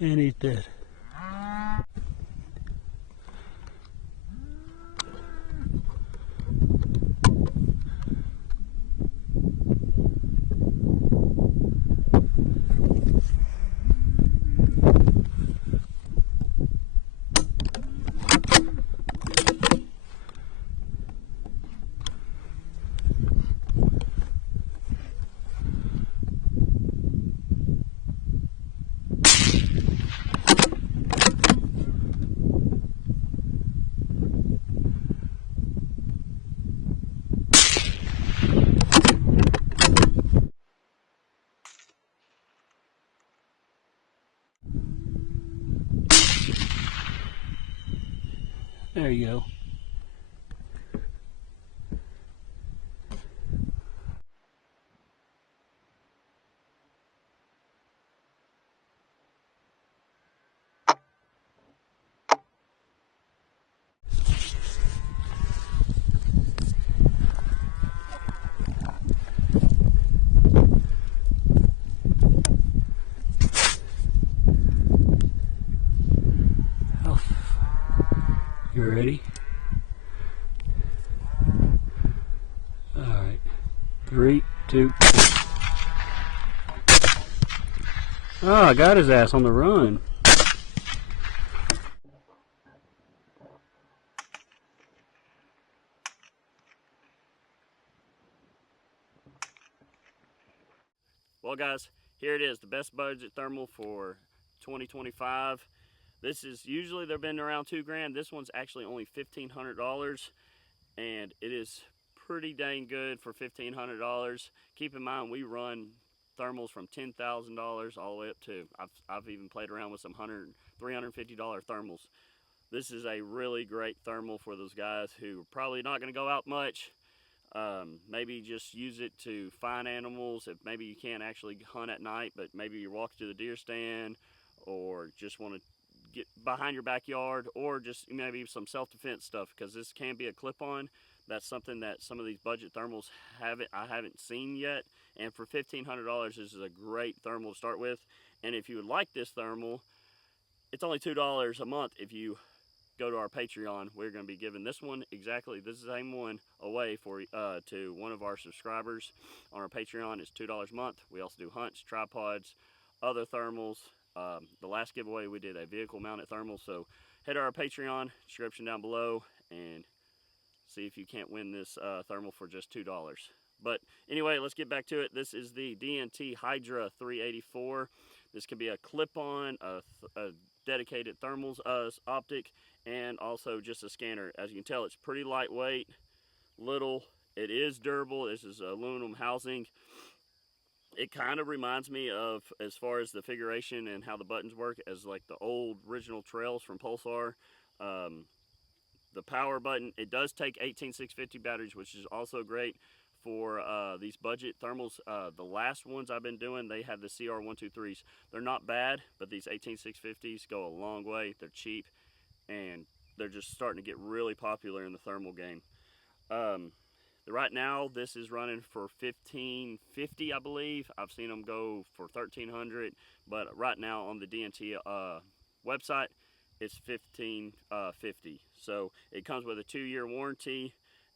And he's dead. There you go. You ready? Alright. 3, 2, 1. Oh, I got his ass on the run. Well guys, here it is, the best budget thermal for 2025. This is usually they've been around $2,000. This one's actually only $1,500, and it is pretty dang good for $1,500. Keep in mind we run thermals from $10,000 all the way up to I've even played around with some $350 thermals. This is a really great thermal for those guys who are probably not going to go out much. Maybe just use it to find animals if maybe you can't actually hunt at night, but maybe you're walking to the deer stand or just want to get behind your backyard, or just maybe some self-defense stuff, because this can be a clip-on. That's something that some of these budget thermals I haven't seen yet, and for $1,500 this is a great thermal to start with. And if you would like this thermal, it's only $2 a month. If you go to our Patreon, we're going to be giving this one, exactly this same one, away for to one of our subscribers on our Patreon. It's $2 a month. We also do hunts, tripods, other thermals. The last giveaway we did a vehicle mounted thermal, so head to our Patreon, description down below, and see if you can't win this thermal for just $2. But anyway, let's get back to it. This is the DNT Hydra 384. This can be a clip-on, a dedicated thermals optic, and also just a scanner. As you can tell, it's pretty lightweight, little. It is durable. This is aluminum housing. It kind of reminds me of, as far as the figuration and how the buttons work, as like the old original trails from Pulsar. The power button, it does take 18650 batteries, which is also great for these budget thermals. The last ones I've been doing, they have the CR123s. They're not bad, but these 18650s go a long way. They're cheap, and they're just starting to get really popular in the thermal game. Right now, this is running for $1,550, I believe. I've seen them go for $1,300, but right now on the DNT website, it's $1,550. So it comes with a 2-year warranty.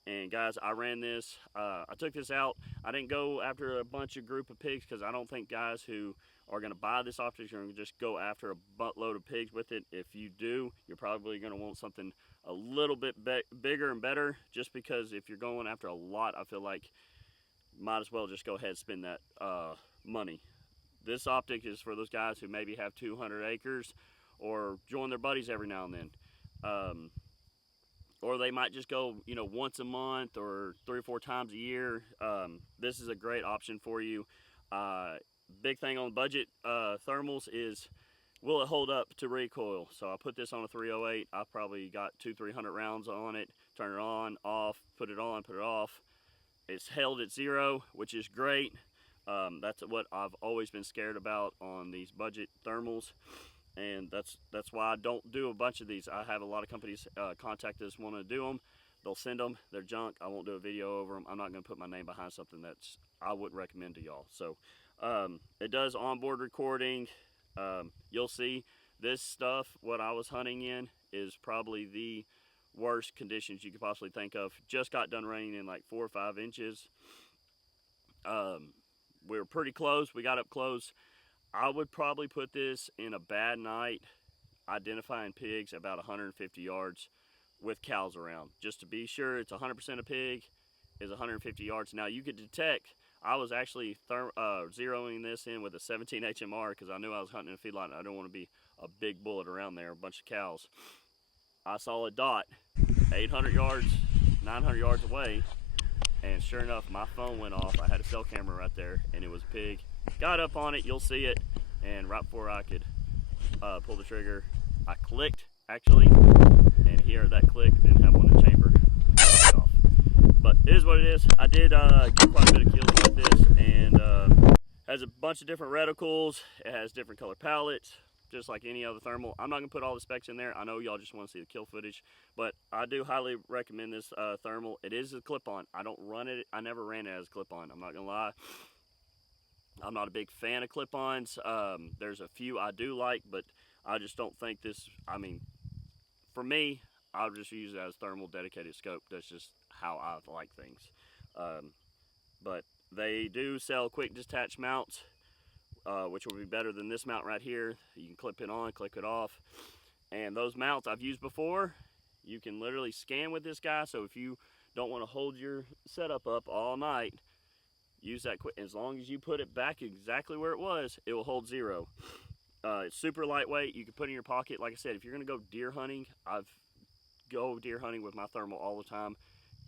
And guys, I ran this. I took this out. I didn't go after a bunch of group of pigs, because I don't think guys who are going to buy this optic are going to just go after a buttload of pigs with it. If you do, you're probably going to want something a little bit bigger and better, just because if you're going after a lot, I feel like might as well just go ahead and spend that money. This optic is for those guys who maybe have 200 acres or join their buddies every now and then. Or they might just go, once a month or 3 or 4 times a year. This is a great option for you. Big thing on budget thermals is, will it hold up to recoil? So I put this on a 308. I probably got 200-300 rounds on it. Turn it on, off, put it on, put it off. It's held at 0, which is great. That's what I've always been scared about on these budget thermals, and that's why I don't do a bunch of these. I have a lot of companies contact us, want to do them. They'll send them. They're junk. I won't do a video over them. I'm not going to put my name behind something that's I wouldn't recommend to y'all. So it does onboard recording. You'll see this stuff, what I was hunting in, is probably the worst conditions you could possibly think of. Just got done raining in like 4 or 5 inches. We were pretty close. We got up close. I would probably put this in a bad night identifying pigs about 150 yards with cows around, just to be sure it's 100% a pig is 150 yards. Now you could detect, I was actually zeroing this in with a 17 HMR because I knew I was hunting in a feedlot and I don't want to be a big bullet around there, a bunch of cows. I saw a dot 800 yards, 900 yards away, and sure enough, my phone went off. I had a cell camera right there, and it was a pig. Got up on it, you'll see it, and right before I could pull the trigger, I clicked, actually, and here that click, didn't have one in the chamber, off. But it is what it is. I did get quite a bit of kills with this, and has a bunch of different reticles. It has different color palettes, just like any other thermal. I'm not gonna put all the specs in there. I know y'all just want to see the kill footage, but I do highly recommend this thermal. It is a clip-on. I don't run it. I never ran it as a clip-on. I'm not gonna lie. I'm not a big fan of clip-ons. There's a few I do like, but I just don't think this, I mean, for me, I'll just use it as thermal dedicated scope. That's just how I like things. But they do sell quick detach mounts, which will be better than this mount right here. You can clip it on, click it off. And those mounts I've used before, you can literally scan with this guy. So if you don't want to hold your setup up all night, use that quick. As long as you put it back exactly where it was, it will hold 0. It's super lightweight. You can put it in your pocket. Like I said, if you're gonna go deer hunting, go deer hunting with my thermal all the time.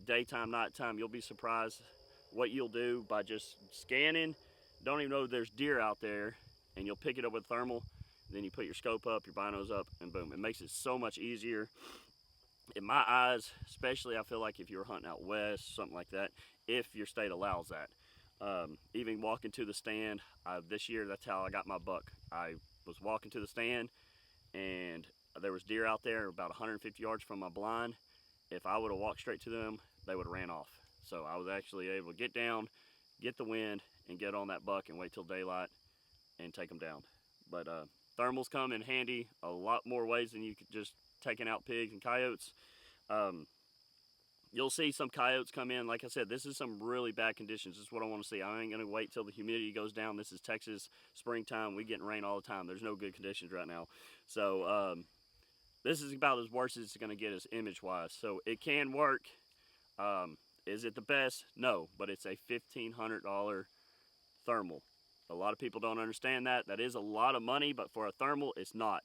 Daytime, nighttime, you'll be surprised what you'll do by just scanning. Don't even know there's deer out there, and you'll pick it up with thermal. Then you put your scope up, your binos up, and boom. It makes it so much easier. In my eyes, especially, I feel like if you're hunting out west, something like that, if your state allows that. Even walking to the stand, this year, that's how I got my buck. I was walking to the stand, and there was deer out there about 150 yards from my blind. If I would have walked straight to them, they would have ran off. So I was actually able to get down, get the wind, and get on that buck and wait till daylight and take them down. But thermals come in handy a lot more ways than you could just taking out pigs and coyotes. You'll see some coyotes come in. Like I said, this is some really bad conditions. This is what I want to see. I ain't going to wait till the humidity goes down. This is Texas springtime. We getting rain all the time. There's no good conditions right now. So this is about as worse as it's going to get as image-wise. So it can work. Is it the best? No, but it's a $1,500 thermal. A lot of people don't understand that. That is a lot of money, but for a thermal, it's not.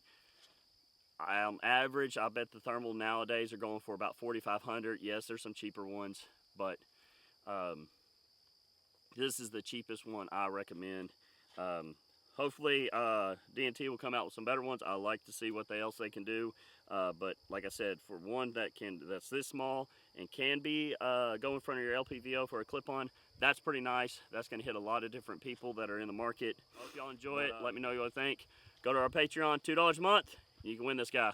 On average, I bet the thermal nowadays are going for about $4,500. Yes, there's some cheaper ones, but this is the cheapest one I recommend. Hopefully, DNT will come out with some better ones. I like to see what else they can do. But like I said, for one that's this small and can be go in front of your LPVO for a clip-on, that's pretty nice. That's going to hit a lot of different people that are in the market. Hope y'all enjoy it. Let me know what you think. Go to our Patreon, $2 a month. You can win this guy.